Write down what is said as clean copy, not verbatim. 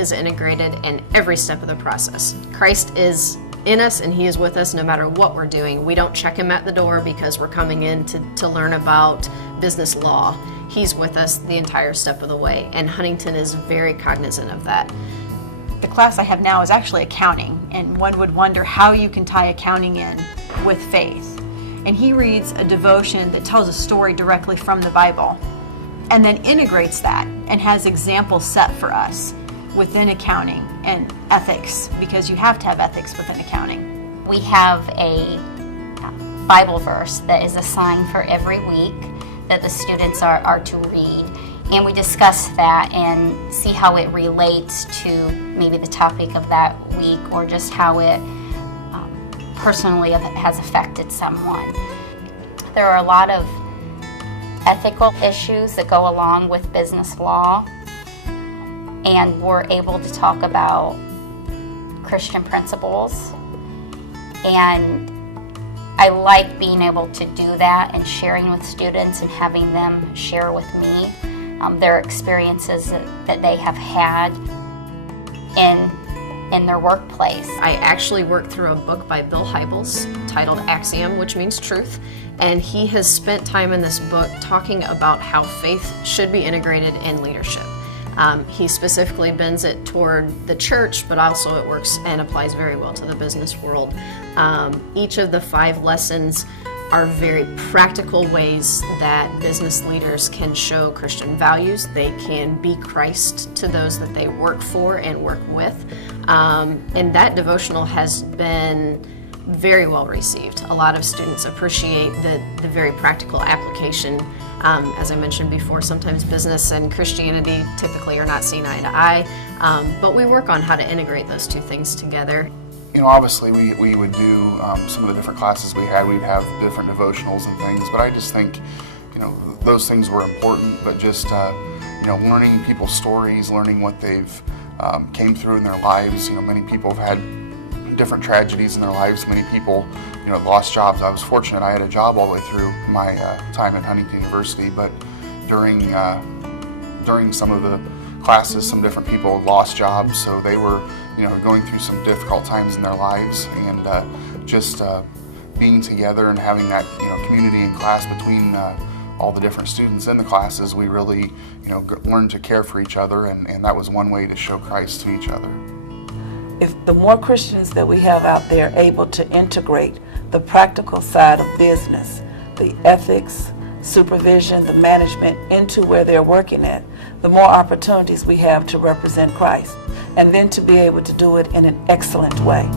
is integrated in every step of the process. Christ is in us and he is with us no matter what we're doing. We don't check him at the door because we're coming in to learn about business law. He's with us the entire step of the way, and Huntington is very cognizant of that. The class I have now is actually accounting, and one would wonder how you can tie accounting in with faith. And he reads a devotion that tells a story directly from the Bible and then integrates that and has examples set for us within accounting and ethics, because you have to have ethics within accounting. We have a Bible verse that is assigned for every week that the students are to read, and we discuss that and see how it relates to maybe the topic of that week or just how it personally has affected someone. There are a lot of ethical issues that go along with business law, and we're able to talk about Christian principles, and I like being able to do that and sharing with students and having them share with me their experiences that they have had in their workplace. I actually worked through a book by Bill Hybels titled Axiom, which means truth, and he has spent time in this book talking about how faith should be integrated in leadership. He specifically bends it toward the church, but also it works and applies very well to the business world. Each of the 5 lessons are very practical ways that business leaders can show Christian values. They can be Christ to those that they work for and work with. And that devotional has been very well received. A lot of students appreciate the very practical application. As I mentioned before, sometimes business and Christianity typically are not seen eye to eye, but we work on how to integrate those two things together. You know, obviously we would do some of the different classes we had, we'd have different devotionals and things, but I just think, you know, those things were important, but just, you know, learning people's stories, learning what they've came through in their lives. You know, many people have had different tragedies in their lives. Many people, you know, lost jobs. I was fortunate I had a job all the way through my time at Huntington University, but during some of the classes, some different people lost jobs, so they were, you know, going through some difficult times in their lives, and just being together and having that, you know, community in class between all the different students in the classes, we really, you know, learned to care for each other, and that was one way to show Christ to each other. If the more Christians that we have out there able to integrate the practical side of business, the ethics, supervision, the management into where they're working at, the more opportunities we have to represent Christ, and then to be able to do it in an excellent way.